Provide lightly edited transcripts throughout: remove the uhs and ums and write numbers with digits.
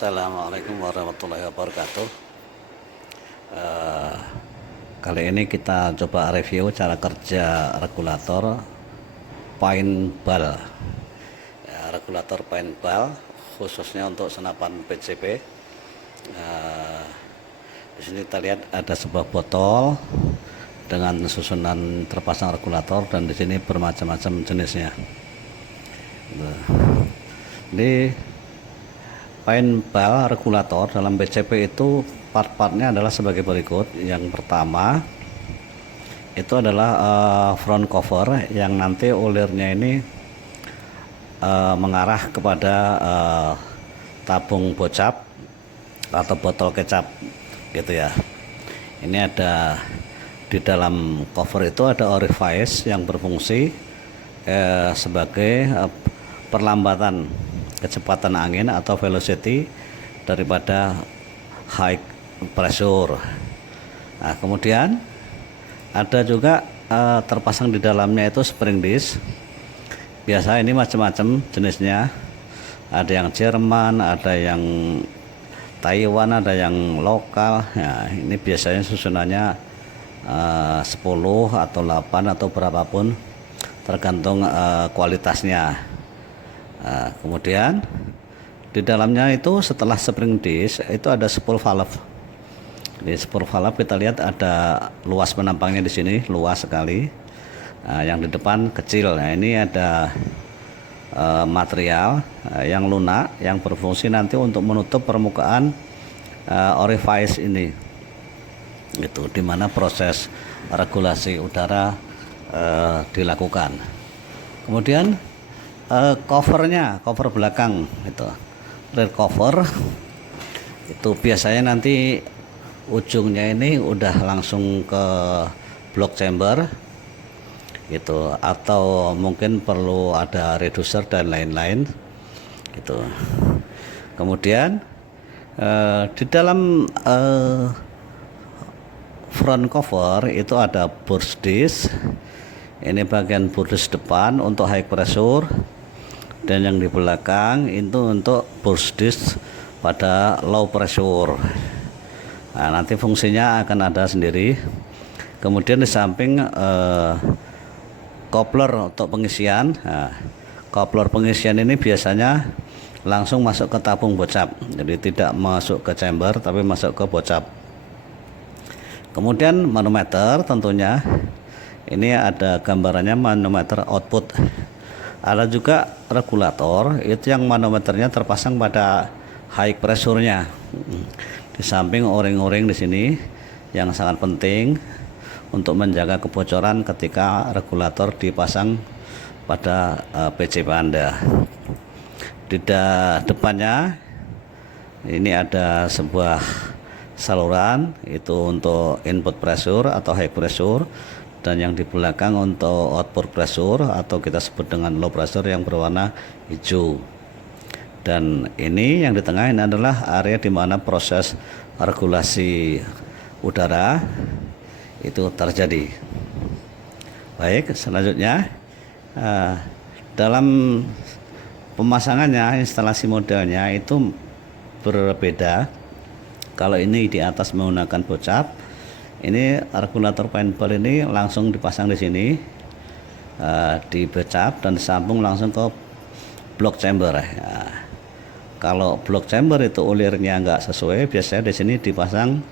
Assalamualaikum warahmatullahi wabarakatuh. Eh, Kali ini kita coba review cara kerja regulator paintball. Regulator paintball khususnya untuk senapan PCP. Di sini kita lihat ada sebuah botol dengan susunan terpasang regulator, dan di sini bermacam-macam jenisnya. Ini paintball regulator dalam PCP itu part-partnya adalah sebagai berikut. Yang pertama itu adalah front cover yang nanti ulirnya ini mengarah kepada tabung bocap atau botol kecap gitu ya. Ini ada di dalam cover itu ada orifice yang berfungsi sebagai perlambatan kecepatan angin atau velocity daripada high pressure. Nah, kemudian ada juga terpasang di dalamnya itu spring disc. Biasa ini macam-macam jenisnya. Ada yang Jerman, ada yang Taiwan, ada yang lokal. Nah, ini biasanya susunannya 10 atau 8 atau berapapun tergantung kualitasnya. Nah, kemudian di dalamnya itu setelah spring disc itu ada spool valve. Di spool valve kita lihat ada luas penampangnya di sini, luas sekali. Nah, yang di depan kecil. Nah, ini ada material yang lunak yang berfungsi nanti untuk menutup permukaan orifice ini. Itu dimana proses regulasi udara dilakukan. Kemudian cover belakang itu rear cover itu biasanya nanti ujungnya ini udah langsung ke block chamber gitu, atau mungkin perlu ada reducer dan lain-lain gitu. Kemudian di dalam front cover itu ada burst disc. Ini bagian burst disc depan untuk high pressure, dan yang di belakang itu untuk burst disc pada low pressure. Nah, nanti fungsinya akan ada sendiri. Kemudian di samping coupler untuk pengisian. Nah, coupler pengisian ini biasanya langsung masuk ke tabung bocap, jadi tidak masuk ke chamber tapi masuk ke bocap. Kemudian manometer, tentunya ini ada gambarannya manometer output. Ada juga regulator itu yang manometernya terpasang pada high pressure-nya. Di samping o-ring di sini yang sangat penting untuk menjaga kebocoran ketika regulator dipasang pada PCP Anda. Di depannya ini ada sebuah saluran itu untuk input pressure atau high pressure, dan yang di belakang untuk output pressure atau kita sebut dengan low pressure yang berwarna hijau. Dan ini yang di tengah ini adalah area di mana proses regulasi udara itu terjadi. Baik, selanjutnya dalam pemasangannya, instalasi modelnya itu berbeda. Kalau ini di atas menggunakan bocap, ini regulator paintball ini langsung dipasang di sini, di bocap, dan disambung langsung ke block chamber. Kalau block chamber itu ulirnya nggak sesuai, biasanya di sini dipasang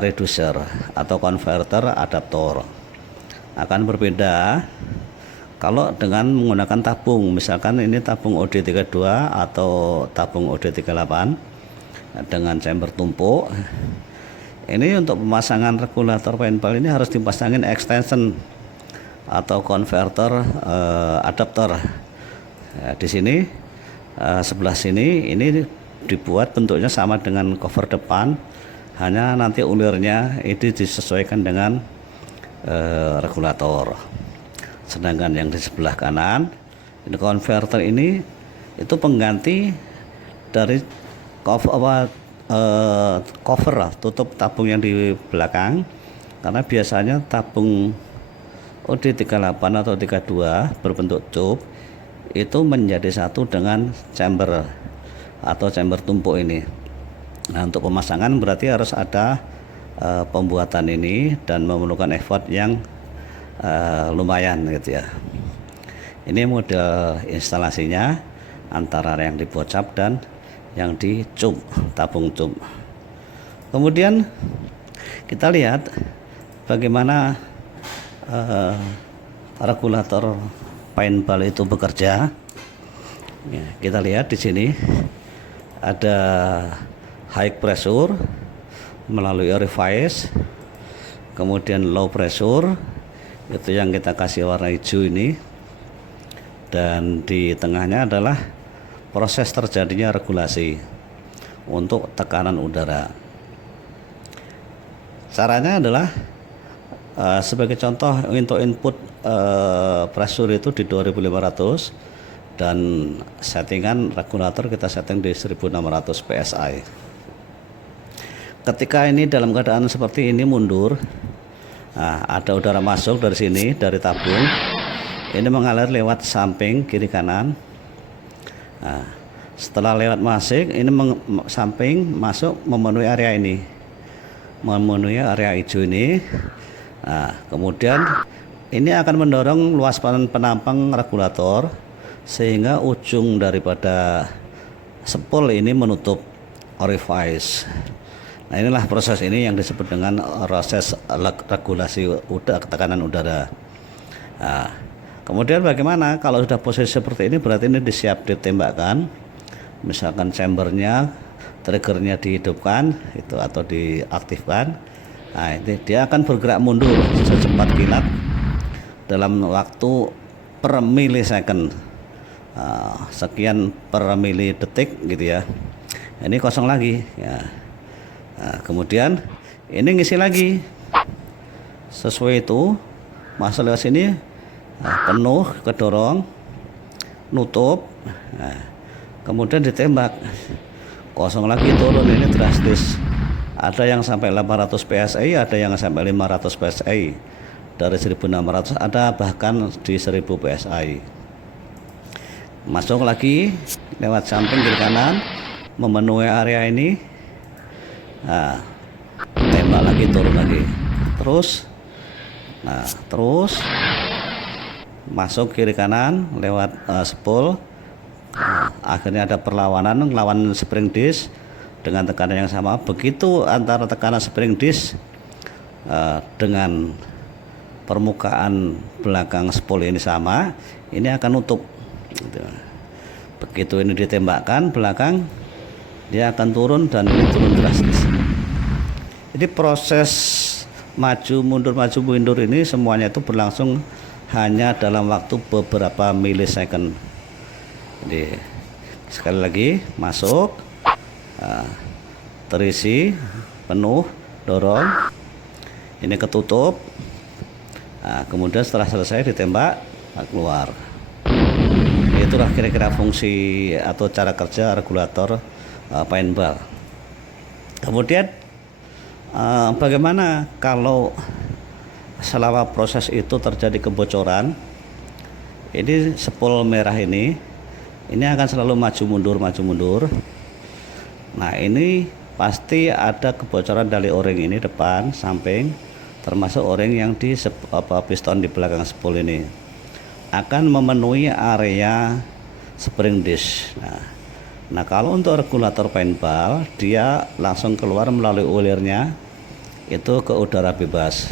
reducer atau converter adaptor. Akan berbeda kalau dengan menggunakan tabung, misalkan ini tabung OD32 atau tabung OD38 dengan chamber tumpuk. Ini untuk pemasangan regulator paintball ini harus dipasangin extension atau converter adapter. Di sini sebelah sini ini dibuat bentuknya sama dengan cover depan, hanya nanti ulirnya ini disesuaikan dengan regulator. Sedangkan yang di sebelah kanan ini converter ini itu pengganti dari cover tutup tabung yang di belakang, karena biasanya tabung OD38 atau 32 berbentuk tube itu menjadi satu dengan chamber atau chamber tumpuk ini. Nah, untuk pemasangan berarti harus ada pembuatan ini dan memerlukan effort yang lumayan gitu ya. Ini model instalasinya antara yang di bocap dan yang di cup, tabung cup. Kemudian kita lihat bagaimana regulator paintball itu bekerja. Ya, kita lihat di sini ada high pressure melalui orifice, kemudian low pressure itu yang kita kasih warna hijau ini, dan di tengahnya adalah proses terjadinya regulasi untuk tekanan udara. Caranya adalah sebagai contoh untuk input pressure itu di 2500 dan settingan regulator kita setting di 1600 PSI. Ketika ini dalam keadaan seperti ini mundur, nah, ada udara masuk dari sini, dari tabung ini mengalir lewat samping kiri kanan. Nah, setelah lewat masuk ini samping masuk memenuhi area ini, memenuhi area hijau ini. Nah, kemudian ini akan mendorong luas penampang regulator sehingga ujung daripada spool ini menutup orifice. Nah, inilah proses ini yang disebut dengan proses regulasi tekanan udara. Nah, kemudian bagaimana kalau sudah posisi seperti ini, berarti ini disiap ditembakkan. Misalkan chambernya, triggernya dihidupkan itu atau diaktifkan. Nah, ini dia akan bergerak mundur secepat kilat dalam waktu per milisecond, sekian per mili detik gitu ya. Ini kosong lagi ya. Nah, kemudian ini ngisi lagi sesuai itu, masuk lewat sini, penuh, kedorong, nutup, nah, kemudian ditembak, kosong lagi, turun. Ini drastis, ada yang sampai 800 PSI, ada yang sampai 500 PSI, dari 1600 ada bahkan di 1000 PSI. Masuk lagi lewat samping kiri kanan, memenuhi area ini. Nah, tembak lagi, turun lagi, terus, nah, terus masuk kiri kanan lewat spool. Nah, akhirnya ada perlawanan lawan spring disk dengan tekanan yang sama. Begitu antara tekanan spring disk dengan permukaan belakang spool ini sama, ini akan nutup. Begitu ini ditembakkan belakang, dia akan turun dan ini turun drastis. Jadi proses maju mundur ini semuanya itu berlangsung hanya dalam waktu beberapa milisecond. Jadi sekali lagi masuk, terisi, penuh, dorong, ini ketutup, kemudian setelah selesai ditembak, keluar. Itulah kira-kira fungsi atau cara kerja regulator paintball. Kemudian bagaimana kalau selama proses itu terjadi kebocoran? Ini spool merah ini akan selalu maju mundur. Nah, ini pasti ada kebocoran dari o-ring ini, depan, samping, termasuk o-ring yang di piston di belakang spool ini akan memenuhi area spring disk. Nah, kalau untuk regulator paintball, dia langsung keluar melalui ulirnya itu ke udara bebas.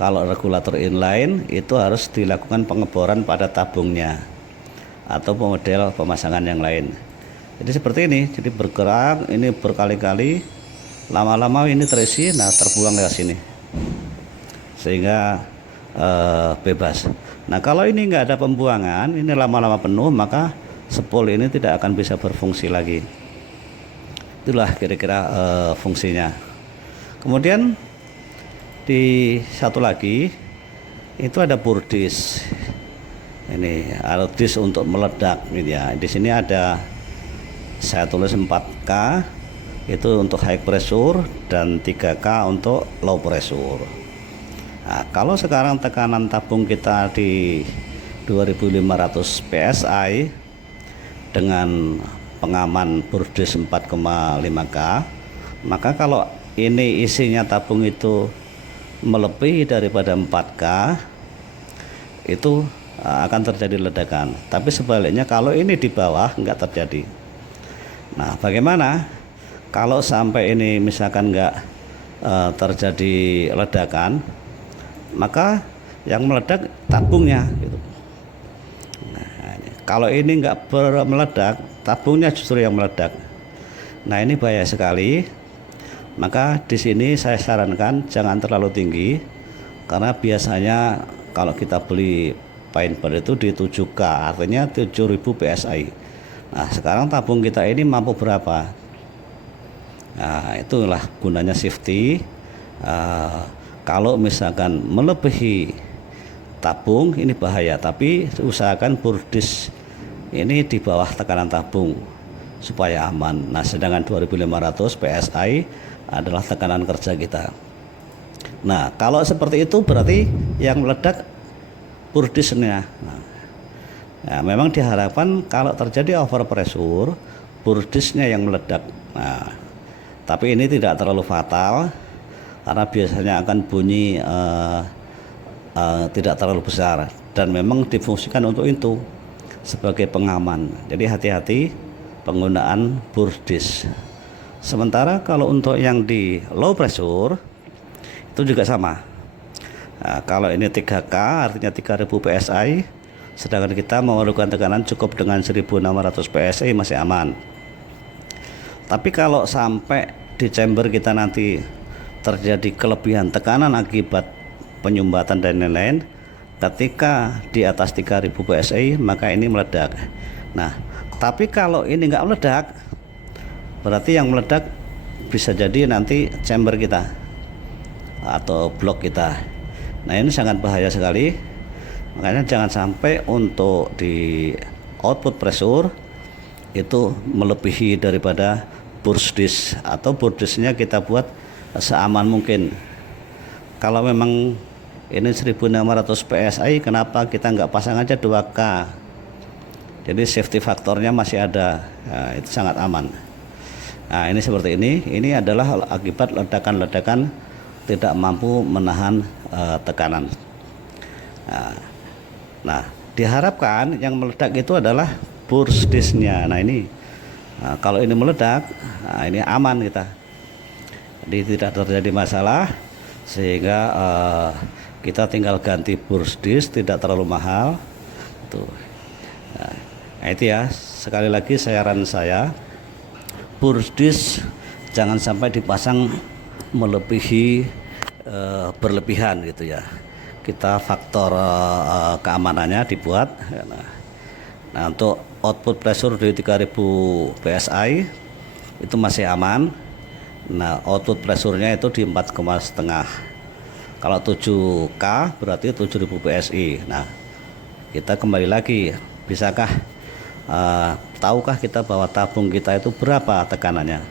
Kalau regulator inline itu harus dilakukan pengeboran pada tabungnya atau model pemasangan yang lain. Jadi seperti ini, jadi bergerak ini berkali-kali, lama-lama ini terisi, nah terbuang lewat sini sehingga bebas. Nah, kalau ini nggak ada pembuangan, ini lama-lama penuh, maka spool ini tidak akan bisa berfungsi lagi. Itulah kira-kira fungsinya. Kemudian di satu lagi itu ada bur disk. Ini ada disk untuk meledak gitu ya. Di sini ada, saya tulis 4K itu untuk high pressure dan 3K untuk low pressure. Nah, kalau sekarang tekanan tabung kita di 2500 PSI dengan pengaman Burdis 4,5K, maka kalau ini isinya tabung itu melebihi daripada 4K, itu akan terjadi ledakan. Tapi sebaliknya kalau ini di bawah nggak terjadi. Nah, bagaimana kalau sampai ini misalkan nggak terjadi ledakan, maka yang meledak tabungnya gitu. Nah, kalau ini nggak meledak, tabungnya justru yang meledak. Nah, ini bahaya sekali. Maka di sini saya sarankan jangan terlalu tinggi, karena biasanya kalau kita beli paintball itu di 7K, artinya 7000 PSI. Nah, sekarang tabung kita ini mampu berapa? Nah, itulah gunanya safety. Kalau misalkan melebihi tabung ini bahaya, tapi usahakan Burdis ini di bawah tekanan tabung supaya aman. Nah, sedangkan 2500 PSI adalah tekanan kerja kita. Nah, kalau seperti itu berarti yang meledak Burdisnya. Nah, ya, memang diharapkan kalau terjadi overpressure, Burdisnya yang meledak. Nah, tapi ini tidak terlalu fatal karena biasanya akan bunyi tidak terlalu besar dan memang difungsikan untuk itu sebagai pengaman. Jadi hati-hati penggunaan Burdis. Sementara kalau untuk yang di low pressure itu juga sama. Nah, kalau ini 3K artinya 3000 PSI, sedangkan kita memerlukan tekanan cukup dengan 1600 PSI masih aman. Tapi kalau sampai di chamber kita nanti terjadi kelebihan tekanan akibat penyumbatan dan lain-lain, ketika di atas 3000 PSI maka ini meledak. Nah, tapi kalau ini nggak meledak, berarti yang meledak bisa jadi nanti chamber kita atau blok kita. Nah, ini sangat bahaya sekali. Makanya jangan sampai untuk di output pressure itu melebihi daripada Burdis, atau Burdisnya kita buat seaman mungkin. Kalau memang ini 1600 PSI, kenapa kita nggak pasang aja 2K? Jadi safety faktornya masih ada. Nah, itu sangat aman. Nah, ini seperti ini. Ini adalah akibat ledakan-ledakan tidak mampu menahan tekanan. Nah, diharapkan yang meledak itu adalah Burdisnya. Nah, ini kalau ini meledak, nah ini aman kita. Jadi tidak terjadi masalah, sehingga kita tinggal ganti Burdis, tidak terlalu mahal. Tuh. Nah, itu ya. Sekali lagi saran saya, Burdis jangan sampai dipasang melebihi berlebihan gitu ya. Kita faktor keamanannya dibuat. Nah, untuk output pressure di 3000 PSI itu masih aman. Nah, output pressure-nya itu di 4,5. Kalau 7K berarti 7000 PSI. Nah, kita kembali lagi, bisakah tahukah kita bahwa tabung kita itu berapa tekanannya?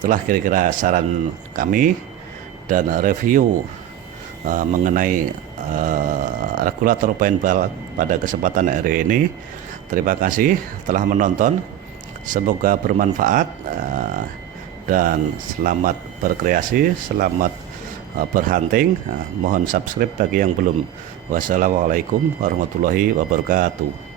Itulah kira-kira saran kami dan review mengenai regulator paintball pada kesempatan hari ini. Terima kasih telah menonton, semoga bermanfaat dan selamat berkreasi, selamat berhunting. Mohon subscribe bagi yang belum. Wassalamualaikum warahmatullahi wabarakatuh.